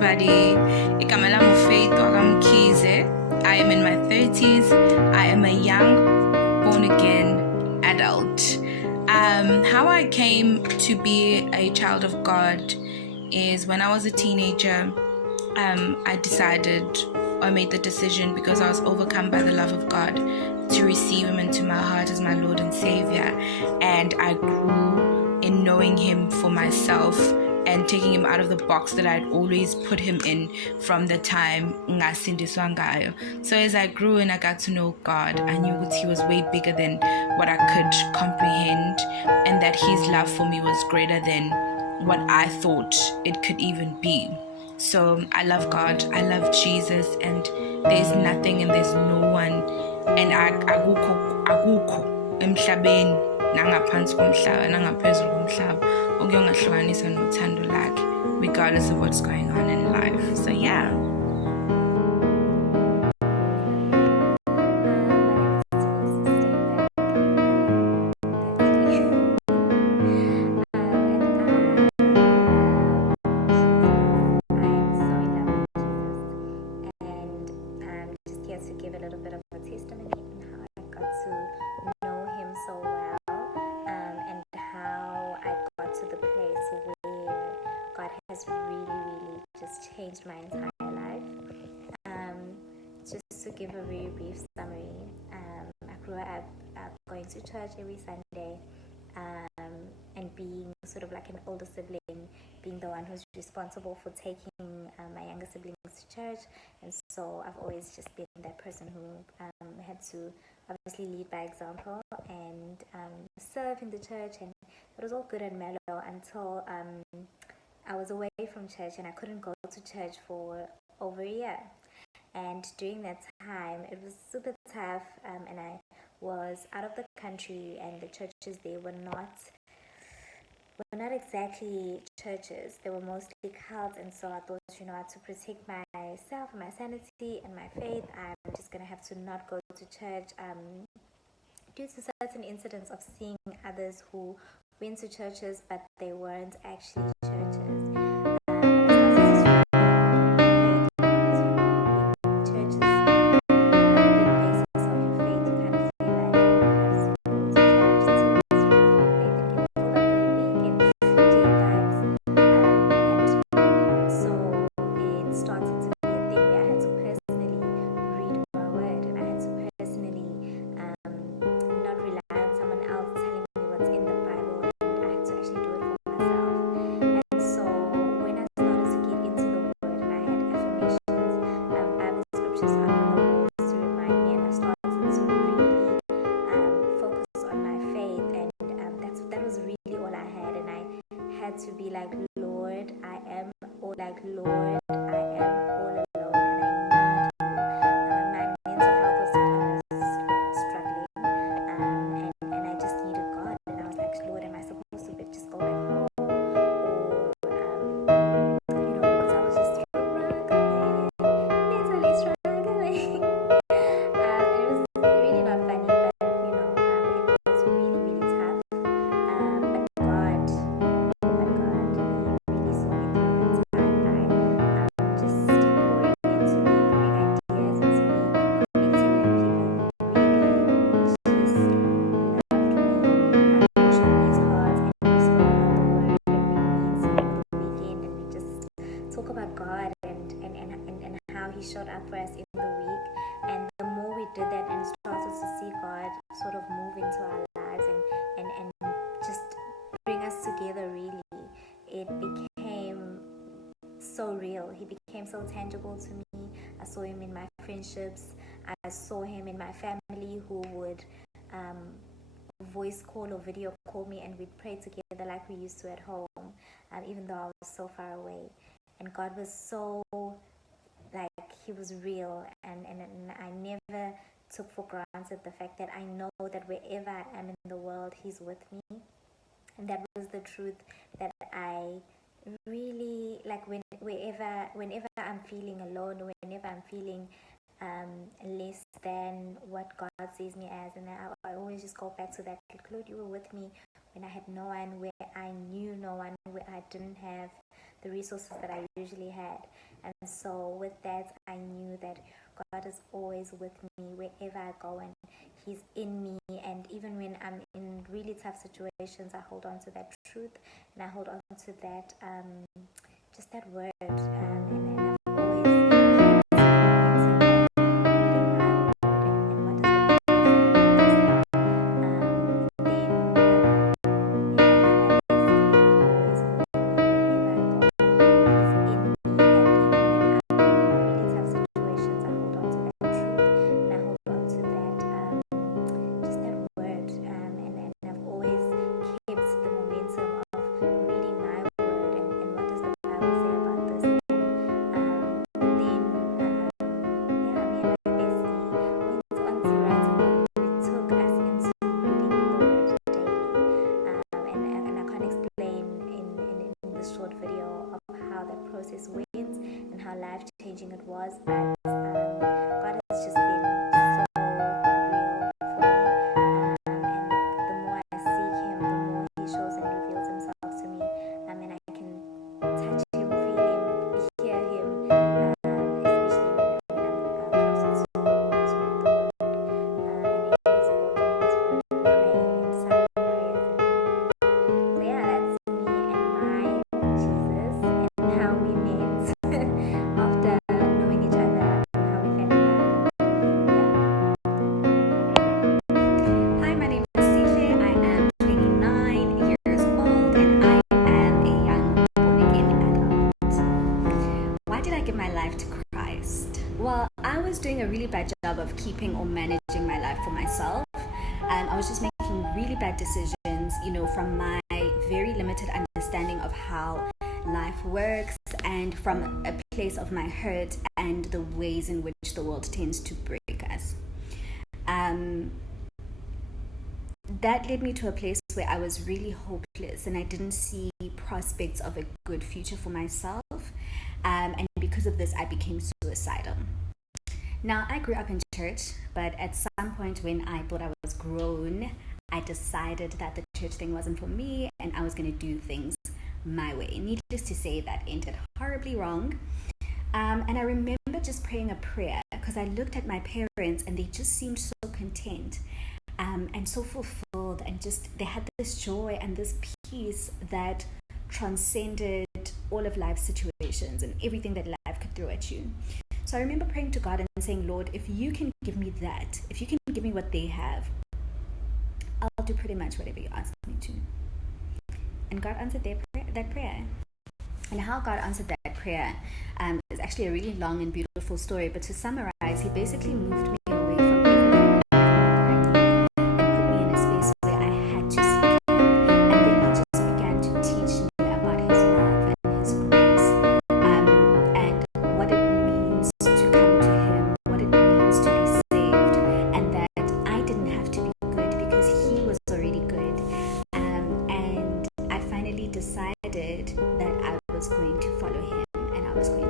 everybody. Igama lami uFaith wakamkhize. I am in my 30s. I am a young born-again adult. How I came to be a child of God is when I was a teenager, I made the decision, because I was overcome by the love of God, to receive Him into my heart as my Lord and Savior. And I grew in knowing Him for myself and taking Him out of the box that I'd always put Him in from the time ngasindiswa ngayo. So as I grew and I got to know God, I knew that He was way bigger than what I could comprehend, and that His love for me was greater than what I thought it could even be. So I love God, I love Jesus, and there's nothing and there's no one, and akukho emhlabeni nangaphansi komhlaba nangaphezulu komhlaba okuyongahlukanisa nothando lakhe, regardless of what's going on in life. So yeah. To give a little bit of a testimony on how I got to know Him so well, and how I got to the place where God has really just changed my entire life. Just to give a very brief summary, I grew up going to church every Sunday, and being sort of like an older sibling, being the one who's responsible for taking my younger siblings to church. And so I've always just been that person who had to obviously lead by example and serve in the church, and it was all good and mellow until I was away from church and I couldn't go to church for over a year. And during that time, it was super tough, and I was out of the country, and the churches there were not exactly churches. They were mostly cults, and so I thought, to protect myself, my sanity, and my faith, I'm just gonna have to not go to church. Due to certain incidents of seeing others who went to churches, but they weren't actually churches. To be like, Lord, I am all alone, and I need you. My mental health was struggling, and I just needed God. And I was like, Lord, am I supposed to just go back home? Or, because I was just struggling, mentally struggling. It was really not funny, but it was really tough. But God. Talk about God and how He showed up for us in the week, and the more we did that and started to see God sort of move into our lives and just bring us together, really, it became so real. He became so tangible to me. I saw Him in my friendships. I saw Him in my family, who would voice call or video call me, and we'd pray together like we used to at home, even though I was so far away. And God was so, He was real, and I never took for granted the fact that I know that wherever I am in the world, He's with me. And that was the truth that I really, whenever I'm feeling alone, whenever I'm feeling less than what God sees me as, and I always just go back to that. Lord, you were with me when I had no one, where I knew no one, where I didn't have the resources that I usually had. And so with that, I knew that God is always with me wherever I go, and He's in me. And even when I'm in really tough situations, I hold on to that truth, and I hold on to that, just that word. And I've always process went and how life-changing it was, but God has just been so real for me, and the more I seek Him, the more He shows and reveals Himself to me, and I can touch Him, feel Him, hear Him, especially when I'm closer to the Word, and in His Word, pray and silent prayers and everything. So yeah, that's me and my Jesus and how we met after knowing each other and how we fell in love. Hi, my name is Sihle. I am 29 years old and I am a young born-again adult. Why did I give my life to Christ? Well, I was doing a really bad job of keeping or managing my life for myself. I was just making really bad decisions, from my very limited understanding of how life works and from a place of my hurt and the ways in which the world tends to break us. That led me to a place where I was really hopeless and I didn't see prospects of a good future for myself. And because of this, I became suicidal. Now, I grew up in church, but at some point when I thought I was grown, I decided that the church thing wasn't for me and I was going to do things my way. Needless to say, that ended horribly wrong. And I remember just praying a prayer because I looked at my parents and they just seemed so content and so fulfilled, and just they had this joy and this peace that transcended all of life's situations and everything that life could throw at you. So I remember praying to God and saying, Lord, if you can give me that, if you can give me what they have, I'll do pretty much whatever you ask me to. And God answered that prayer. And how God answered that prayer is actually a really long and beautiful story. But to summarize, He basically moved me away from everything that I needed and put me in a space where I had to seek Him. And then He just began to teach me about His love and His grace, and what it means to come to Him, what it means to be saved, and that I didn't have to be good because He was already good. And I finally decided that I was going to follow Him and I was going